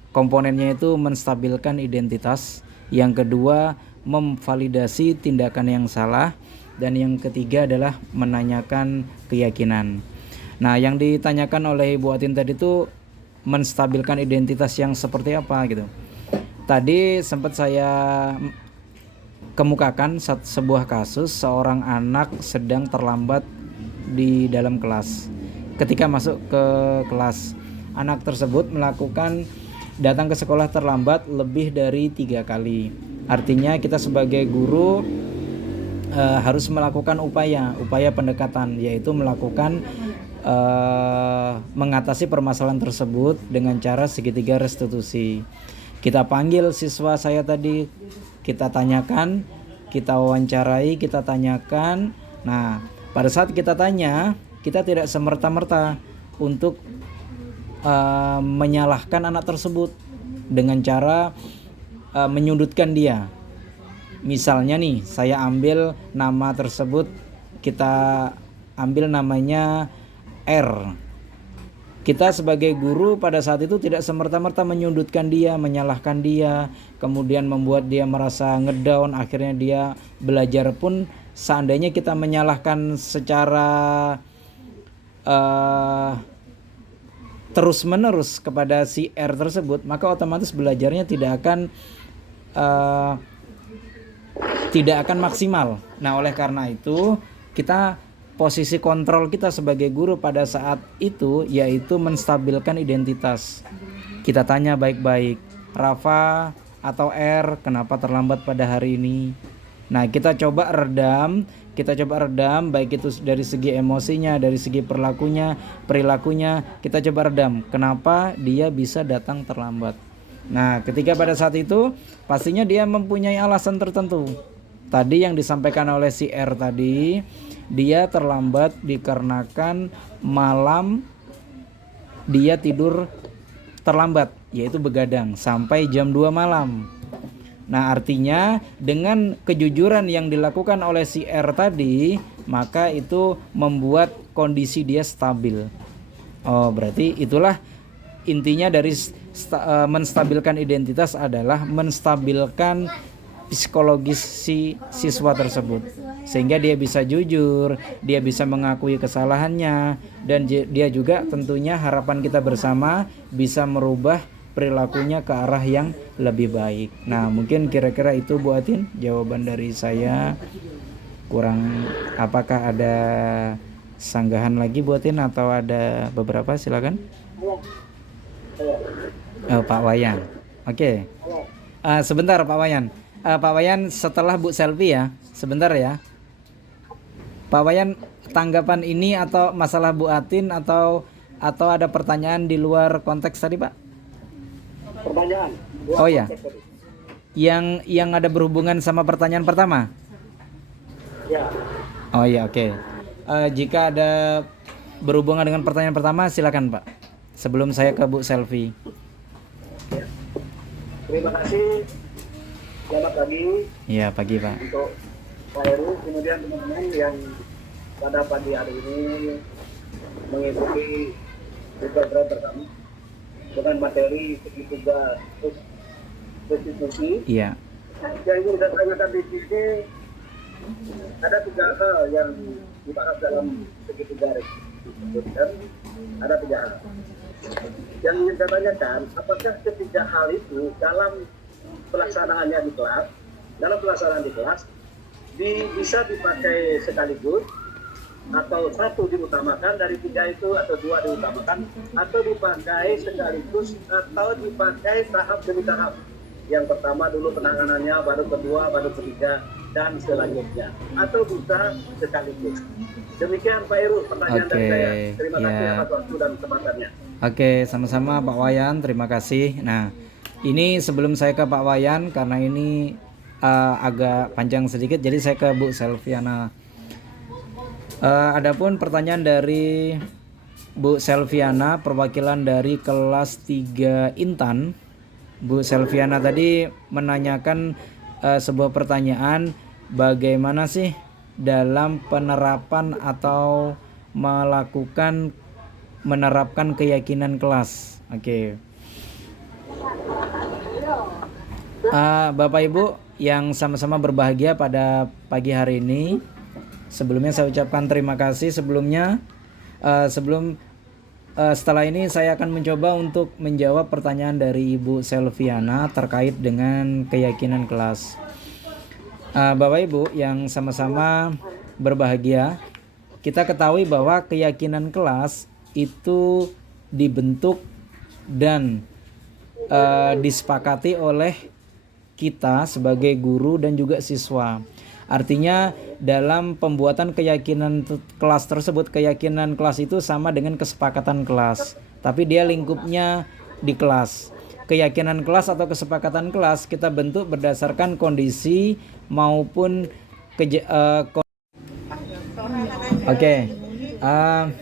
komponennya itu menstabilkan identitas, yang kedua memvalidasi tindakan yang salah, dan yang ketiga adalah menanyakan keyakinan. Nah, yang ditanyakan oleh Ibu Atin tadi itu menstabilkan identitas yang seperti apa gitu. Tadi sempat saya kemukakan sebuah kasus seorang anak sedang terlambat di dalam kelas. Ketika masuk ke kelas, anak tersebut datang ke sekolah terlambat lebih dari 3 kali. Artinya kita sebagai guru harus melakukan upaya pendekatan, yaitu melakukan mengatasi permasalahan tersebut dengan cara segitiga restitusi. Kita panggil siswa saya tadi, kita tanyakan, kita wawancarai, kita tanyakan. Nah, pada saat kita tanya, kita tidak semerta-merta untuk menyalahkan anak tersebut dengan cara menyudutkan dia. Misalnya nih, saya ambil nama tersebut, kita ambil namanya R. Kita sebagai guru pada saat itu tidak semerta-merta menyudutkan dia, menyalahkan dia, kemudian membuat dia merasa ngedown, akhirnya dia belajar pun seandainya kita menyalahkan secara terus-menerus kepada si R tersebut, maka otomatis belajarnya tidak akan maksimal. Nah, oleh karena itu kita posisi kontrol kita sebagai guru pada saat itu yaitu menstabilkan identitas. Kita tanya baik-baik, Rafa atau R, kenapa terlambat pada hari ini? Nah, kita coba redam baik itu dari segi emosinya, dari segi perilakunya, kita coba redam. Kenapa dia bisa datang terlambat? Nah, ketika pada saat itu pastinya dia mempunyai alasan tertentu. Tadi yang disampaikan oleh si R tadi, dia terlambat dikarenakan malam dia tidur terlambat, yaitu begadang sampai jam 2 malam. Nah, artinya dengan kejujuran yang dilakukan oleh si R tadi, maka itu membuat kondisi dia stabil. Oh, berarti itulah intinya dari menstabilkan identitas adalah menstabilkan psikologis si siswa tersebut, sehingga dia bisa jujur, dia bisa mengakui kesalahannya, dan dia juga tentunya harapan kita bersama bisa merubah perilakunya ke arah yang lebih baik. Nah, mungkin kira-kira itu Bu Atin jawaban dari saya. Kurang, apakah ada sanggahan lagi Bu Atin atau ada beberapa? Silakan. Pak Wayan. Oke. Sebentar Pak Wayan. Pak Wayan setelah Bu Selvi ya. Sebentar ya. Pak Wayan, tanggapan ini atau masalah Bu Atin atau ada pertanyaan di luar konteks tadi, Pak? Pertanyaan. Oh ya. Yang ada berhubungan sama pertanyaan pertama? Ya. Oh ya, oke. Jika ada berhubungan dengan pertanyaan pertama, silakan Pak. Sebelum saya ke Bu Selvi. Ya. Terima kasih. Selamat pagi. Iya, pagi Pak. Untuk Pak Heru, kemudian teman-teman yang pada pagi hari ini mengikuti program pertama dengan materi segi tugas restitusi. Iya. Yang ingin saya tanyakan di sini ada 3 hal yang dibahas dalam segi tugas restitusi. Ada 3 hal. Yang ingin saya tanyakan, apakah ketiga hal itu dalam pelaksanaannya di kelas, dalam pelaksanaan di kelas bisa dipakai sekaligus, atau satu diutamakan dari 3 itu, atau 2 diutamakan, atau dipakai sekaligus, atau dipakai tahap demi tahap. Yang pertama dulu penanganannya, baru kedua, baru ketiga, dan selanjutnya, atau bisa sekaligus. Demikian Pak Heru pertanyaan dari saya. Terima kasih atas waktu dan kesempatannya. Oke, sama-sama Pak Wayan, terima kasih. Nah, ini sebelum saya ke Pak Wayan, karena ini agak panjang sedikit, jadi saya ke Bu Selviana. Adapun pertanyaan dari Bu Selviana, perwakilan dari kelas 3 Intan. Bu Selviana tadi menanyakan sebuah pertanyaan, bagaimana sih dalam penerapan atau menerapkan keyakinan kelas. Oke. Bapak Ibu yang sama-sama berbahagia pada pagi hari ini, sebelumnya saya ucapkan terima kasih sebelumnya. Setelah ini saya akan mencoba untuk menjawab pertanyaan dari Ibu Selviana terkait dengan keyakinan kelas. Bapak Ibu yang sama-sama berbahagia, kita ketahui bahwa keyakinan kelas itu dibentuk dan disepakati oleh kita sebagai guru dan juga siswa. Artinya dalam pembuatan keyakinan kelas tersebut, keyakinan kelas itu sama dengan kesepakatan kelas, tapi dia lingkupnya di kelas. Keyakinan kelas atau kesepakatan kelas kita bentuk berdasarkan kondisi maupun Ah,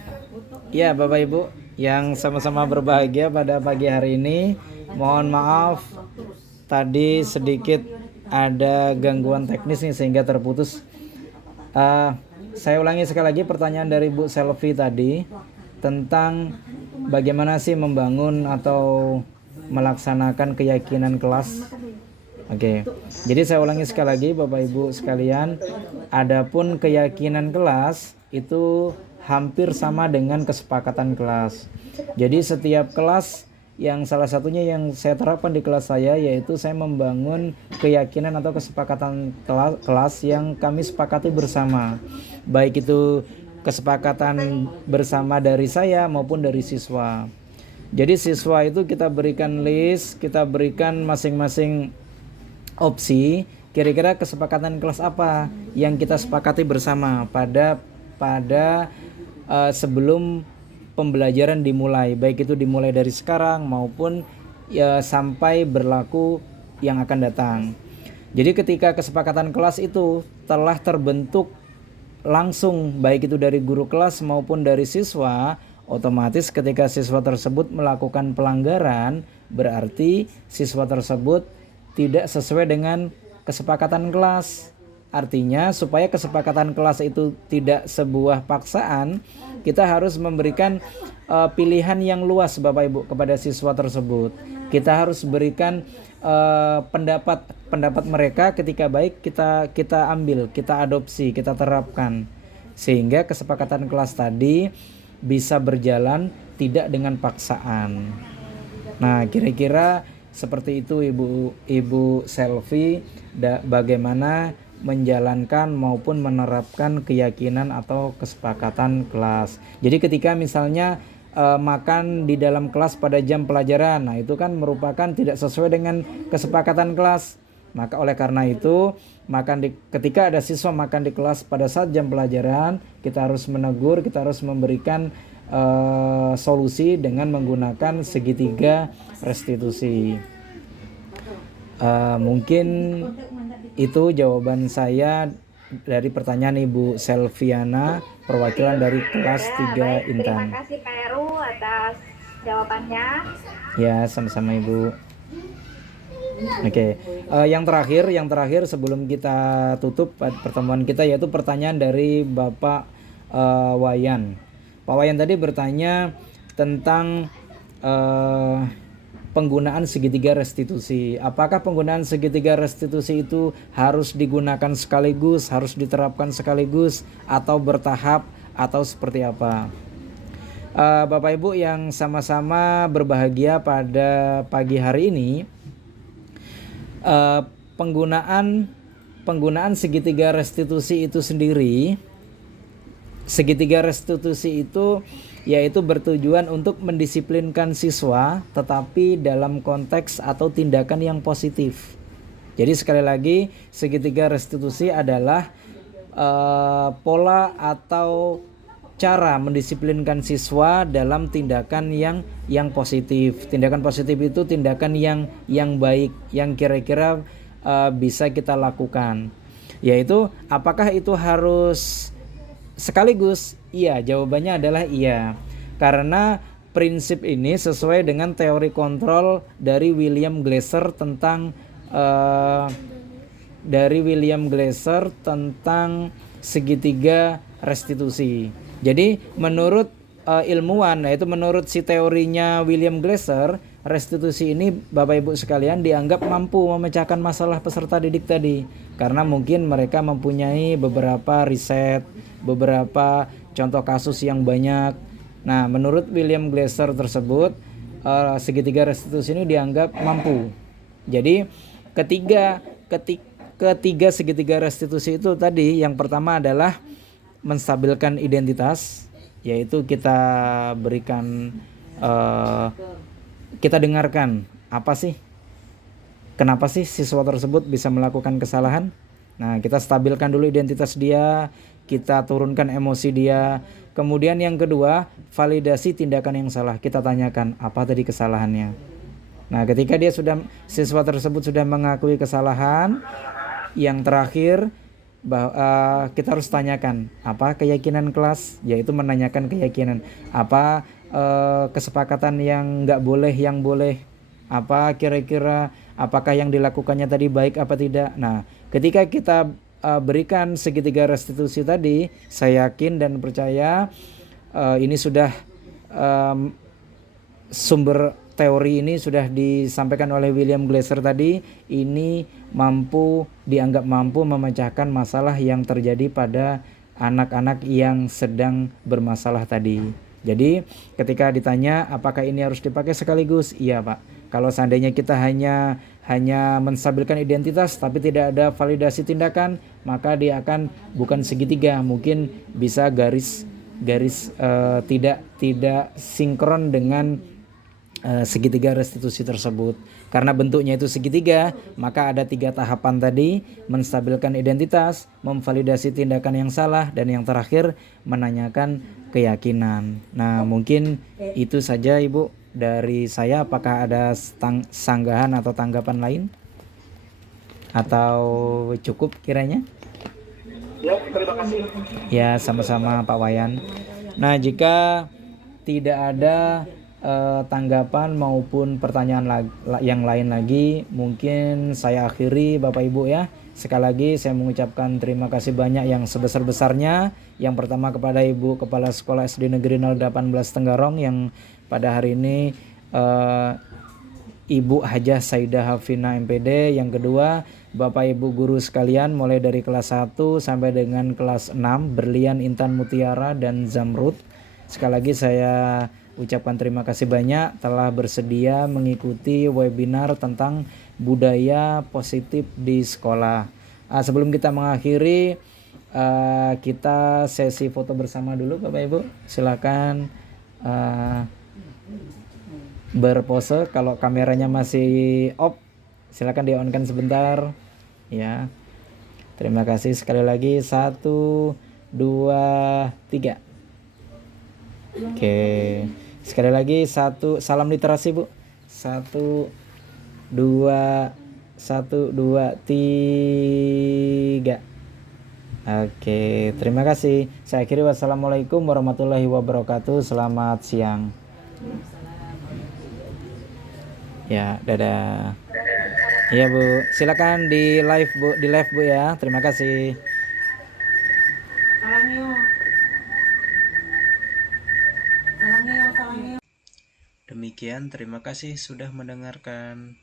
ya Bapak Ibu yang sama-sama berbahagia pada pagi hari ini, mohon maaf tadi sedikit ada gangguan teknis nih sehingga terputus. Saya ulangi sekali lagi pertanyaan dari Bu Selvi tadi tentang bagaimana sih membangun atau melaksanakan keyakinan kelas. Oke, jadi saya ulangi sekali lagi Bapak Ibu sekalian, adapun keyakinan kelas itu hampir sama dengan kesepakatan kelas. Jadi setiap kelas yang salah satunya yang saya terapkan di kelas saya yaitu saya membangun keyakinan atau kesepakatan kelas yang kami sepakati bersama. Baik itu kesepakatan bersama dari saya maupun dari siswa. Jadi siswa itu kita berikan list, kita berikan masing-masing opsi, kira-kira kesepakatan kelas apa yang kita sepakati bersama pada sebelum pembelajaran dimulai, baik itu dimulai dari sekarang maupun ya sampai berlaku yang akan datang. Jadi ketika kesepakatan kelas itu telah terbentuk langsung baik itu dari guru kelas maupun dari siswa, otomatis ketika siswa tersebut melakukan pelanggaran berarti siswa tersebut tidak sesuai dengan kesepakatan kelas. Artinya supaya kesepakatan kelas itu tidak sebuah paksaan, kita harus memberikan pilihan yang luas Bapak Ibu kepada siswa tersebut. Kita harus berikan pendapat mereka ketika baik kita ambil, kita adopsi, kita terapkan sehingga kesepakatan kelas tadi bisa berjalan tidak dengan paksaan. Nah, kira-kira seperti itu Ibu Selvi bagaimana menjalankan maupun menerapkan keyakinan atau kesepakatan kelas. Jadi ketika misalnya makan di dalam kelas pada jam pelajaran, nah itu kan merupakan tidak sesuai dengan kesepakatan kelas. Maka oleh karena itu ketika ada siswa makan di kelas pada saat jam pelajaran, kita harus menegur, kita harus memberikan solusi dengan menggunakan segitiga restitusi. Mungkin itu jawaban saya dari pertanyaan Ibu Selviana, perwakilan dari kelas 3 Intan. Terima kasih Pak Heru atas jawabannya. Ya, sama-sama Ibu. Oke, yang terakhir sebelum kita tutup pertemuan kita yaitu pertanyaan dari Bapak Wayan. Pak Wayan tadi bertanya tentang penggunaan segitiga restitusi. Apakah penggunaan segitiga restitusi itu harus digunakan sekaligus, harus diterapkan sekaligus, atau bertahap, atau seperti apa? Bapak Ibu yang sama-sama berbahagia pada pagi hari ini, penggunaan segitiga restitusi itu sendiri, segitiga restitusi itu yaitu bertujuan untuk mendisiplinkan siswa tetapi dalam konteks atau tindakan yang positif. Jadi sekali lagi segitiga restitusi adalah pola atau cara mendisiplinkan siswa dalam tindakan yang positif. Tindakan positif itu tindakan yang baik, yang kira-kira bisa kita lakukan. Yaitu apakah itu harus sekaligus? Iya, jawabannya adalah iya. Karena prinsip ini sesuai dengan teori kontrol dari William Glasser tentang segitiga restitusi. Jadi menurut ilmuwan, yaitu menurut si teorinya William Glasser, restitusi ini Bapak Ibu sekalian dianggap mampu memecahkan masalah peserta didik tadi. Karena mungkin mereka mempunyai beberapa riset, beberapa contoh kasus yang banyak. Nah, menurut William Glasser tersebut, segitiga restitusi ini dianggap mampu. Jadi ketiga segitiga restitusi itu tadi, yang pertama adalah menstabilkan identitas, yaitu kita berikan, kita dengarkan apa sih, kenapa sih siswa tersebut bisa melakukan kesalahan. Nah, kita stabilkan dulu identitas dia, kita turunkan emosi dia. Kemudian yang kedua, validasi tindakan yang salah. Kita tanyakan apa tadi kesalahannya. Nah, ketika siswa tersebut sudah mengakui kesalahan, yang terakhir kita harus tanyakan apa keyakinan kelas, yaitu menanyakan keyakinan, apa kesepakatan yang nggak boleh, yang boleh, apa kira-kira apakah yang dilakukannya tadi baik apa tidak. Nah, ketika kita berikan segitiga restitusi tadi, saya yakin dan percaya ini sudah sumber teori ini sudah disampaikan oleh William Glasser tadi, ini dianggap mampu memecahkan masalah yang terjadi pada anak-anak yang sedang bermasalah tadi. Jadi ketika ditanya apakah ini harus dipakai sekaligus, iya Pak. Kalau seandainya kita hanya menstabilkan identitas tapi tidak ada validasi tindakan, maka dia akan bukan segitiga, mungkin bisa garis tidak sinkron dengan segitiga restitusi tersebut. Karena bentuknya itu segitiga, maka ada 3 tahapan tadi: menstabilkan identitas, memvalidasi tindakan yang salah, dan yang terakhir menanyakan keyakinan. Nah, mungkin itu saja Ibu dari saya. Apakah ada sanggahan atau tanggapan lain? Atau cukup kiranya? Ya, terima kasih. Ya, sama-sama Pak Wayan. Nah, jika tidak ada tanggapan maupun pertanyaan yang lain lagi, mungkin saya akhiri Bapak Ibu ya. Sekali lagi saya mengucapkan terima kasih banyak yang sebesar-besarnya. Yang pertama kepada Ibu Kepala Sekolah SD Negeri 018 Tenggarong yang pada hari ini Ibu Hajah Saidah Hafina MPD. Yang kedua, Bapak Ibu guru sekalian mulai dari kelas 1 sampai dengan kelas 6, Berlian, Intan, Mutiara, dan Zamrud. Sekali lagi saya ucapkan terima kasih banyak telah bersedia mengikuti webinar tentang budaya positif di sekolah. Sebelum kita mengakhiri, kita sesi foto bersama dulu Bapak Ibu. Silakan berpose. Kalau kameranya masih off, silakan di-on-kan sebentar ya. Terima kasih sekali lagi. 1, 2, 3. Oke. Sekali lagi salam literasi Bu. 1, 2, 3. Oke, terima kasih. Saya akhiri, wassalamualaikum warahmatullahi wabarakatuh. Selamat siang. Ya, dadah. Iya Bu, silakan di live Bu ya. Terima kasih. Demikian, terima kasih sudah mendengarkan.